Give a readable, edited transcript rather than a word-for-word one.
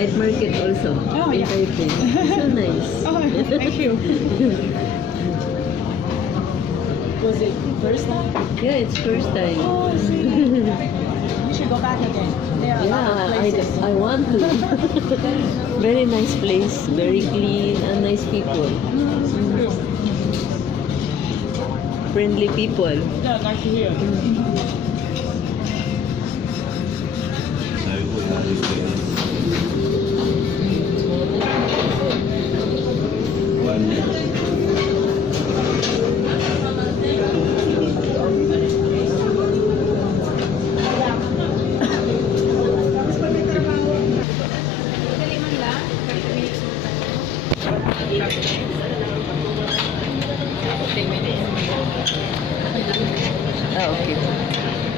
night market also. Oh, in yeah. Taipei. So nice. Oh, thank you. Was it first time? Yeah, it's first time. Oh, I see. You should go back again. There are a lot of Yeah, places. I want to. Very nice place, very clean, and nice people. Friendly people. Yeah, nice to hear. Ah, okay.